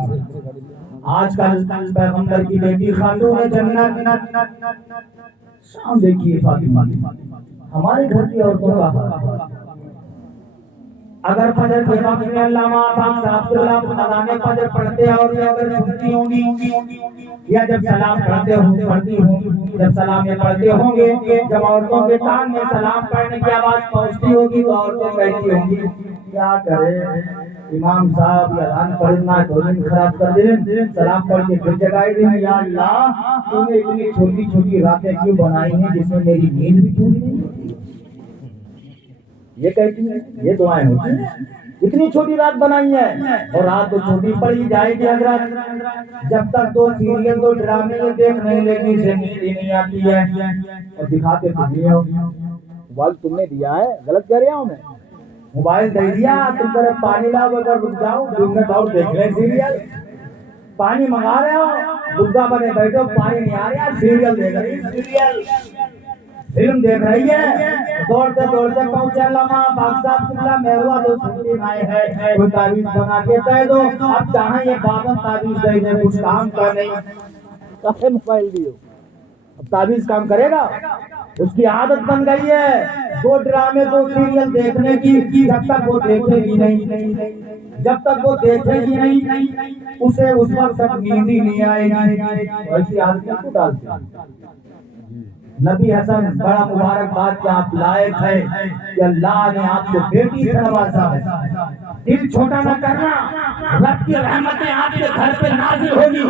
آج کل پیغمبر کی بیٹی خاتون جنت. شام دیکھیے فاطمہ, ہمارے گھر کی عورتوں کا حال, اگر فجر کے وقت میں علامہ صاحب اذان فجر پڑھتے ہیں اور اگر سنتی ہوں گی یا جب سلام پڑھتے ہوں جب سلام پڑھتے ہوں گے, جب عورتوں کے کان میں سلام پڑھنے کی آواز پہنچتی ہوگی تو عورتیں کہتی ہوں گی کیا کرے امام صاحب اذان پڑھنا تو دن خراب کر دیں, سلام پڑھ کے پھر جگائے دیں, یا اللہ تو نے اتنی چھوٹی چھوٹی راتیں کیوں بنائی ہیں جس میں میری نیند بھی پوری نہیں ہوتی. یہ کہتی ہیں, یہ دعائیں ہوتی ہیں. اتنی چھوٹی رات بنائی ہے، اور رات تو چھوٹی پڑی جائے گی حضرت، جب تک تو سیریل تو ڈرامے میں دیکھ نہیں لگی سے نیند نہیں آتی ہے، اور دکھاتے تم نہیں ہو۔ موبائل تم نے دیا ہے، غلط کہہ رہا ہوں میں؟ موبائل دے دیا، تم کہہ رہے پانی لاؤ، اگر رک جاؤ 2 منٹ اور دیکھ لیں سیریل، پانی منگا رہے ہو، بڈھا بنے بیٹھے ہو، پانی نہیں آ رہا، سیریل دیکھ رہی ہے، سیریل فلم دیکھ رہی ہے، دوڑتے دوڑتے پہنچے علامہ پاک صاحب قبلہ محروا تو سنتی آئے ہیں، کوئی تعویذ بنا کے دے دو، اب چاہیں یہ بابا تعویذ دے دے، کچھ کام کا نہیں، کافی موبائل دیو، اب تعویذ کام کرے گا؟ اس کی عادت بن گئی ہے 2 ڈرامے 2 سیریل دیکھنے کی، جب تک وہ دیکھے گی نہیں، جب تک وہ دیکھے گی نہیں اسے اس وقت تک نیند ہی نہیں آئے گی، ایسی عادت کو ڈالتے ہیں۔ نبی حسن بڑا مبارک بات کہ آپ لائق ہے کہ اللہ نے آپ کو بیٹی سے نوازا ہے، دل چھوٹا نہ کرنا، رب کی رحمتیں آپ کے گھر پہ نازل ہوگی۔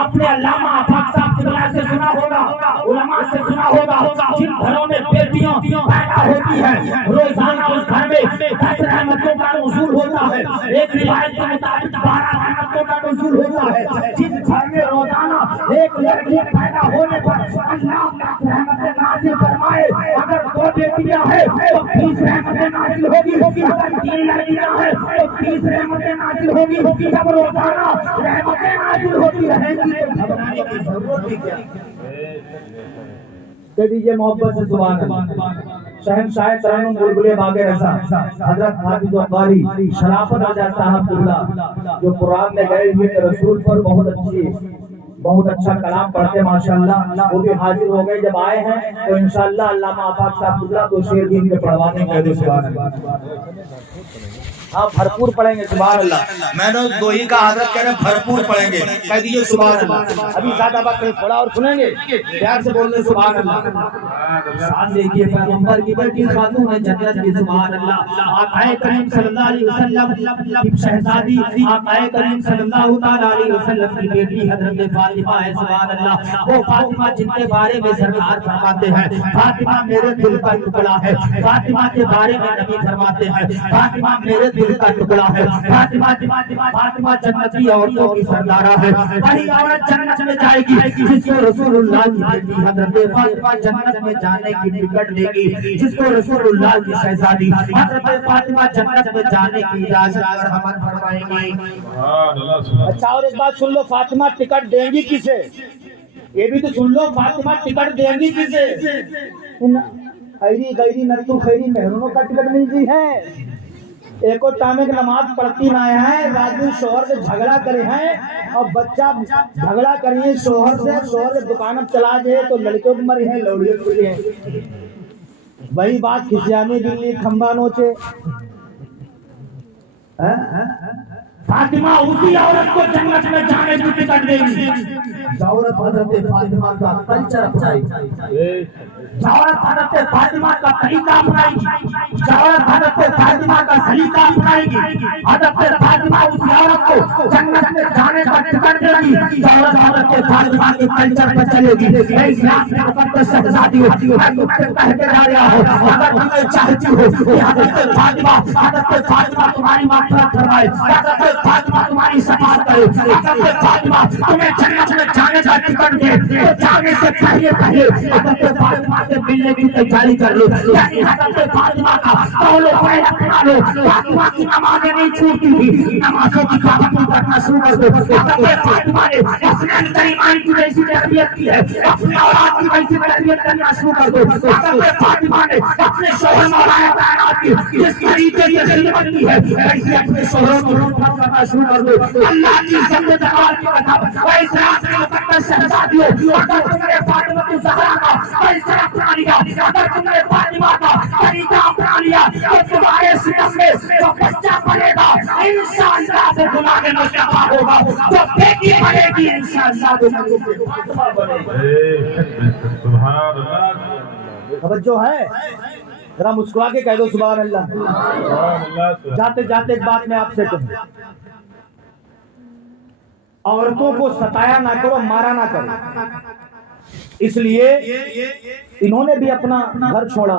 آپ نے علامہ آفاق صاحب قبلہ سے سنا ہوگا، علماء سے سنا ہوگا، جن گھروں میں بیٹیاں پیدا ہوتی ہیں روزانہ اس گھر میں 10 رحمتوں کا نزول ہوتا ہے، ایک روایت کے مطابق 12 رحمتوں کا نزول ہوتا ہے، جس گھر میں روزانہ ایک لڑکی پیدا ہونے پر اللہ رحمتیں نازل فرمائے، اگر 2 بیٹیاں ہیں تو 30 رحمتیں نازل ہوگی، اگر 3 لڑکیاں ہیں تو 30 رحمتیں نازل ہوگی، جب روزانہ رحمتیں نازل ہوتی رہیں گی تو گھبرانے کی ضرورت ہی کیا؟ کہہ دیجیے محبت سے سبحان اللہ۔ شہنشاہ ترنم بلبل باغ رضا حضرت حافظ القاری شرافت رضا صاحب قبلہ جو قرآن میں گئے ہوئے کہ رسول پر بہت اچھا کلام پڑھتے ماشاءاللہ، وہ بھی حاضر ہو گئے، جب آئے ہیں تو انشاءاللہ علامہ آفاق صاحب قبلہ تو شیر دین کے پڑھوانے کہہ دے سبحان اللہ۔ ہاں بھرپور پڑھیں گے سبحان اللہ، میں نے 2 ہی کا حضرت کہہ رہے بھرپور پڑھیں گے، کہہ دیجئے سبحان اللہ۔ ابھی زیادہ وقت نہیں تھوڑا اور سنیں گے، پیار سے بول دیں سبحان اللہ۔ شان دیکھیے پیغمبر کی بیٹی خاتون جنت کی سبحان اللہ، آقا کریم صلی اللہ علیہ وسلم کی شہزادی آقا کریم صلی اللہ تعالی علیہ وسلم کی بیٹی حضرت فاطمہ ہے سبحان اللہ۔ وہ فاطمہ جن کے بارے میں سرکار فرماتے ہیں فاطمہ میرے دل کا ٹکڑا ہے، فاطمہ کے بارے میں نبی فرماتے ہیں فاطمہ میرے دل کا ٹکڑا ہے، فاطمہ جنتی عورتوں کی سردارہ ہے، وہی عورت جنت میں جائے گی جس کو رسول اللہ کی بیٹی حضرت فاطمہ جنت میں جانے کی ٹکٹ دے گی، جس کو رسول اللہ کی شہزادی حضرت فاطمہ جنت میں جانے کی اجازت ہم فرمائیں گے۔ اچھا اور ایک بات سن لو، فاطمہ ٹکٹ دیں گی کسے؟ یہ بھی تو سن لو، فاطمہ ٹکٹ دیں گی کسے؟ خیری غیری نتو خیری مہرونوں کا ٹکٹ ملتی ہے، ایک اور ٹائم کی نماز پڑھتی نہ ہیں، رات دن شوہر سے جھگڑا کرے ہیں، اور بچہ جھگڑا کریے شوہر سے دکان چلا دے تو لڑکے کو مرے ہیں لوڑیے پڑے ہیں، وہی بات کھسیانی دلی کھمبا نوچے۔ فاطمہ اسی عورت کو جنت میں جانے کی ٹکٹ دے گی عورت حضرت فاطمہ کا کلچر اپنائے گی، عورت حضرت فاطمہ کا طریقہ اپنائے گی، عورت حضرت فاطمہ کا سلیقہ اپنائے گی، حضرت فاطمہ اسی عورت کو جنت میں جانے کا ٹکٹ دے گی، عورت حضرت فاطمہ کے کلچر پر چلے گی۔ اے اسلام کے مقدس شہزادی ہو، میں تم سے کہہ کے جا رہا ہوں، اگر تمہیں چاہتی ہو کہ حضرت فاطمہ تمہاری مغفرت فرمائے، حضرت فاطمہ تمہاری شفاعت کرے، حضرت فاطمہ تمہیں جنت میں جانے کا ٹکٹ دے تو جانے سے پہلے حضرت فاطمہ سے ملنے کی تیاری کر لو، یعنی حضرت فاطمہ کا قول و فعل اپنا لو۔ فاطمہ کی نمازیں نہیں چھوٹتی تھی، نمازوں کی پابندی کرنا شروع کر دو۔ حضرت فاطمہ نے اپنے کریمان کی ویسی تربیت کی ہے، اپنی اولاد کی ویسی تربیت کرنا شروع کر دو۔ حضرت فاطمہ نے اپنے شوہر مولا کائنات کی جس طریقے سے خدمت کی ہے ویسے اپنے شوہروں کو خدمت کرنا شروع کر دو۔ اللہ کی عزت دربار کی قسم، اے اسلام کے مقدس شہزادیوں، اگر تم نے فاطمہ الزہرا کا کلچر اپنا لیا، اگر تم نے فاطمہ کا طریقہ اپنا لیا تو تمہارے سینم میں جو بچہ پلے گا انشاءاللہ وہ غلام مصطفیٰ ہوگا، جو بیٹی پلے گی انشاءاللہ وہ فاطمہ بنے گی۔ سبحان اللہ، توجہ ہے، ذرا مسکرا کے کہہ دو سبحان اللہ۔ جاتے جاتے ایک بات میں آپ سے کہوں، عورتوں کو ستایا نہ کرو، مارا نہ کرو، اس لیے انہوں نے بھی اپنا گھر چھوڑا،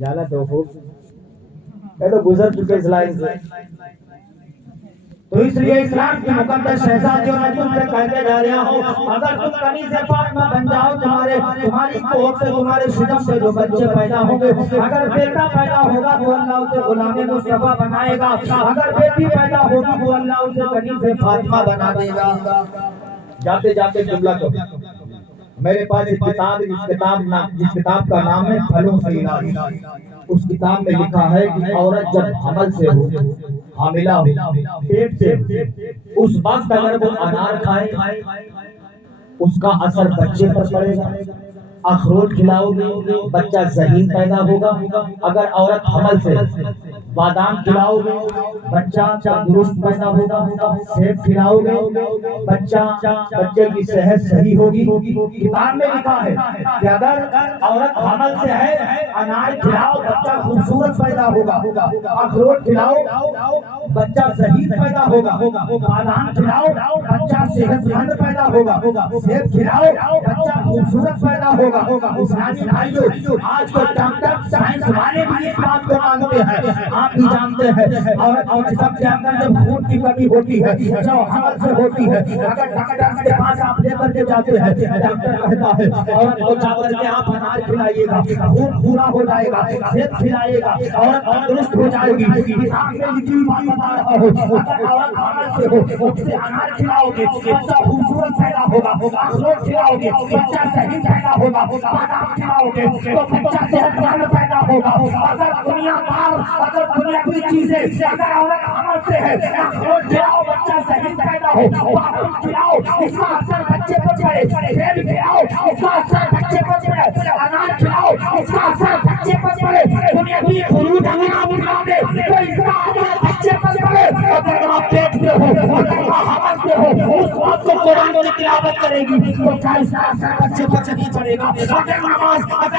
جانا تو خوب یہ تو گزر چکے اس لائن سے. تو اس لیے اسلام کی مقدس شہزادیوں میں تم سے کہتے جا رہا ہوں اگر تم کنیز فاطمہ بن جاؤ تمہاری کوکھ سے تمہارے شکم سے جو بچے پیدا ہوں گے اگر بیٹا پیدا ہوگا تو اللہ اسے غلام مصطفیٰ بنائے گا اگر بیٹی پیدا ہوگی تو اللہ اسے کنیز فاطمہ بنا دے گا. جاتے جاتے جملہ کو میرے پاس ایک کتاب جس کتاب کا نام ہے پھلوں سے علاج. اس کتاب میں لکھا ہے کہ عورت جب حمل سے ہو حاملہ ہو پیٹ سے اس وقت اگر وہ انار کھائے اس کا اثر بچے پر پڑے گا. اخروٹ کھلاؤ گے بچہ ذہین پیدا ہوگا. اگر عورت حمل سے بادام کھلاؤ گے بچہ تندرست پیدا ہوگا. سیب کھلاؤ گے بچے کی صحت صحیح ہوگی. کتاب میں لکھا ہے کہ اگر عورت حمل سے ہے انار کھلاؤ بچہ خوبصورت پیدا ہوگا. اخروٹ کھلاؤ بچہ ذہین پیدا ہوگا. بادام کھلاؤ بچہ صحت مند پیدا ہوگا. سیب کھلاؤ بچہ خوبصورت پیدا ہوگا. اسلامی بھائیوں آج کو ڈاکٹر سائنس والے بھی اس بات کو مانتے ہیں. آپ بھی جانتے ہیں عورت کے جسم کے اندر جب خون کی کمی ہوتی ہے جو حمل سے ہوتی ہے اگر ڈاکٹر کے پاس آپ لے کر کے جاتے ہیں ڈاکٹر کہتا ہے عورت کو جا کر کے آپ انار کھلائیے گا خون پورا ہو جائے گا. سیب کھلائیے گا عورت تندرست ہو جائے گی. کتاب میں لکھی بات بتا رہا ہوں اگر عورت حمل سے ہو اس سے انار کھلاؤ گے بچہ خوبصورت پیدا ہوگا. اخروٹ کھلاؤ گے بچہ صحیح پیدا ہوگا. بادام کھلاؤ گے تو بچہ صحت مند پیدا ہوگا. اگر دنیاوی چیزیں اگر عورت حمل سے ہے اخروٹ کھلاؤ بچہ صحیح پیدا ہو. بادام کھلاؤ اس کا اثر بچے پر پڑے. سیب کھلاؤ اس کا اثر بچے پر پڑے. انار کھلاؤ اس کا اثر بچے پر پڑے. دنیاوی فروٹ اگر آپ کھلاؤ گے تو اس کا اثر بچے پر پڑے. اگر آپ پیٹ میں ہو اگر آپ حمل سے ہو اس وقت کو قرآن کی تلاوت کرے گی تو کیا اس کا اثر بچے پر نہیں پڑے گا. اگر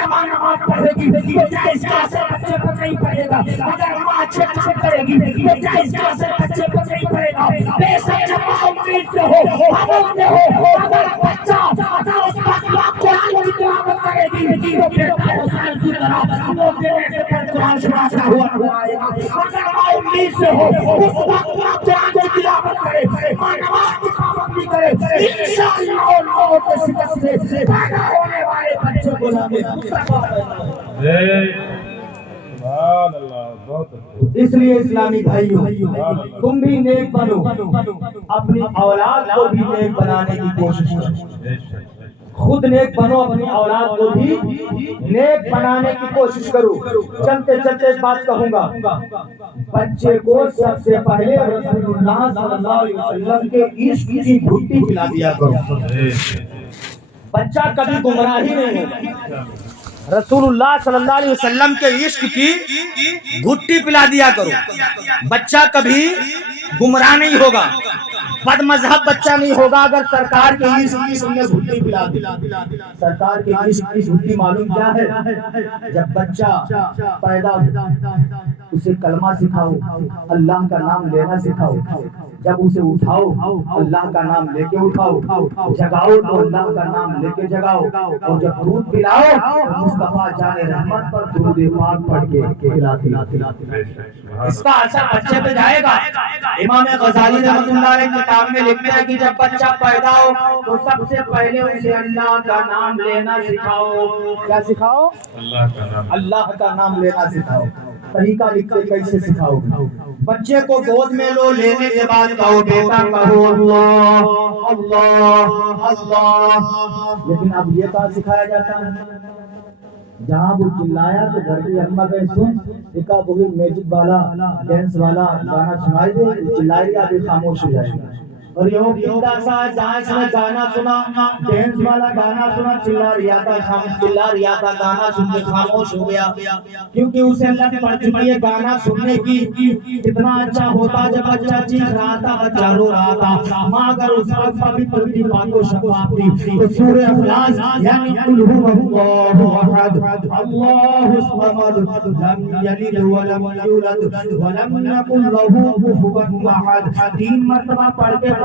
ماں نماز پڑھے گی تو کیا اس کا اثر بچے پر نہیں پڑے گا. اگر ماں اچھے کام کرے گی تو کیا اس کا اثر بچے پر نہیں پڑے گا. بے شک جب ماں امید سے ہو حمل میں ہو اگر بچہ اگر اس کا قرآن کی تلاوت کرے گی تو بیٹا حسین کی طرح وہ دینے سے پھر قرآن سناتا ہوا آئے گا. اگر ماں امید سے ہو اس وقت ماں قرآن کی تلاوت کرے ماں نماز کی پابندی کرے انشاءاللہ اور لوگوں کے شکست سے پیدا ہونے والے بچے غلام مصطفیٰ. اس لیے اسلامی بھائیوں تم بھی نیک بنو اپنی اولاد کو بھی نیک بنانے کی کوشش کرو. خود نیک بنو اپنی اولاد کو بھی نیک بنانے کی کوشش کرو. چلتے چلتے اس بات کہوں گا بچے کو سب سے پہلے رسول اللہ صلی اللہ علیہ وسلم کے عشق کی گھٹی پلا دیا کرو. بچہ کبھی گمراہی نہیں ہوگا. رسول اللہ صلی اللہ علیہ وسلم کے عشق کی گھٹی پلا دیا کرو. بچہ کبھی گمراہ نہیں ہوگا بد مذہب بچہ نہیں ہوگا اگر سرکار کے عشق کی تم نے گھٹی پلا دی. سرکار کے عشق کی گھٹی معلوم کیا ہے؟ جب بچہ پیدا ہو اسے کلمہ سکھاؤ اللہ کا نام لینا سکھاؤ. جب اسے اٹھاؤ اللہ کا نام لے کے اٹھاؤ. جگاؤ تو اللہ کا نام لے کے جگاؤ. اور جب دودھ پلاؤ مصطفیٰ جان رحمت پر درود پاک پڑھ کے پلاتے. اس کا اثر بچے پہ جائے گا. امام غزالی رحمۃ اللہ علیہ کتاب میں لکھتے ہیں کہ جب بچہ پیدا ہو تو سب سے پہلے اسے اللہ کا نام لینا سکھاؤ. کیا سکھاؤ؟ اللہ کا نام لینا سکھاؤ. طریقہ لکھتے کیسے سکھاؤ؟ بچے کو گود میں لو لینے کے بعد کہو بیٹا کہو اللہ اللہ اللہ. لیکن اب یہ کہاں سکھایا جاتا ہے؟ جہاں وہ چلایا تو گھر کی اماں کہے سن ایک وہی میوزک والا ڈانس والا گانا سنائی دے چلائی دے ابھی خاموش ہو جائے گا. اور یہ پیتا سا جہاں اس نے گانا سنا ڈانس والا گانا سنا چلا رہا تھا گانا سن کے خاموش ہو گیا کیونکہ اسے لت پڑ چکی ہے گانا سننے کی. کتنا اچھا ہوتا جب بچہ چیخ رہا تھا بچہ رو رہا تھا. ماں اگر اس وقت پوتر کی پاک و شفاف تھی تو سورہ اخلاص یعنی قل هو اللہ احد اللہ الصمد لم یلد ولم یولد ولم یکن له کفوا احد 3 مرتبہ پڑھ کے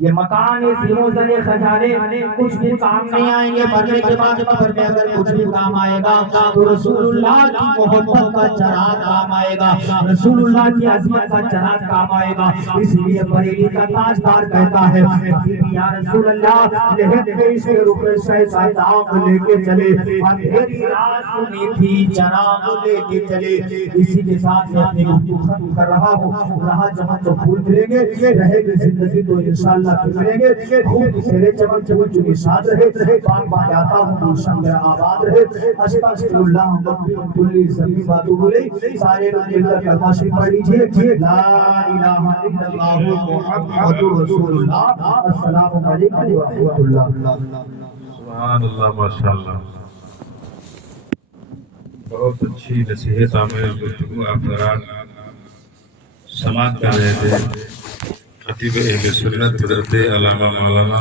یہ مکان یہ زینو زنے خزانے کچھ بھی کام نہیں آئیں گے، مرنے کے بعد قبر میں اگر کچھ بھی کام آئے گا تو رسول اللہ کی محبت کا چراغ کام آئے گا، رسول اللہ کی عظمت کا چراغ کام آئے گا۔ اس لیے بریلی کا تاجدار کہتا ہے یا رسول اللہ لہت پیش کے رخ سے ساتاؤں لے کے چلے، اندھیری رات سنی تھی چراغ لے کے چلے۔ اسی کے ساتھ میں اپنی گفتگو ختم کر رہا ہوں۔ رہا جہاں تو پھول ملیں گے، رہے گی زندگی تو انشاءاللہ ملیں گے، خوب سیرے چمن چمن چنی ساتھ رہے، پاک باق آتا ہوں گلشن میرا آباد رہے۔ استغفر اللہ ربی کلی ذنب واتوب الیہ۔ سارے لوگ مل کر کلمہ شریف پڑھ لیجیے، لا الہ الا اللہ محمد رسول اللہ۔ السلام علیکم ورحمۃ اللہ۔ سبحان اللہ، ماشاءاللہ، بہت اچھی نصیحت آمیز گفتگو آپ حضرات سماعت کر رہے تھے۔ خطیب اہل سنت حضرت علامہ مولانا